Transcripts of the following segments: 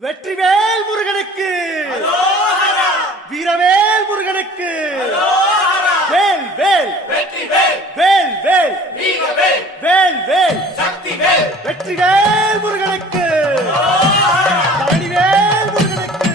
வெற்றிவேல் முருகனுக்கு வீரவேல் முருகனுக்கு வேல் வேல் வெற்றிவேல் வேல் வேல் வீரவேல் வேல் வேல் சக்திவேல் வெற்றிவேல் முருகனுக்கு பழனிவேல் முருகனுக்கு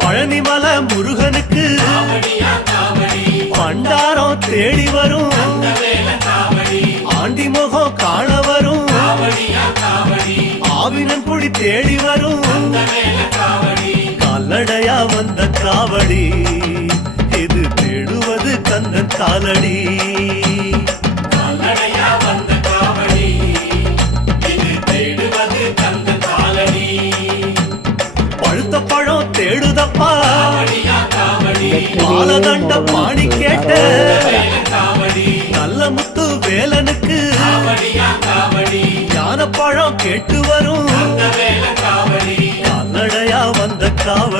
பழனிமல முருகனுக்கு காவடியா காவடி பண்டாரம் தேடி வரும் வேல காவடி ஆண்டி முகம் காண வரும் காவடியா காவடி ஆவினன் குடி தேடி வரும் வேல காவடி கால்நடையா வந்த காவடி இது தேடுவது கந்தன் காலடி கால்நடையா வந்த காவடி இது தேடுவது கந்த காலடி பழுத்த பழம் தேடுதப்பா காவடியா காவடி பாலதண்ட பாணி கேட்ட வேல காவடி நல்ல முத்து வேலனுக்கு காவடியா காவடி ஞான பழம் கேட்டு வரும் வேல காவடி கால்நடையா வந்த காவடி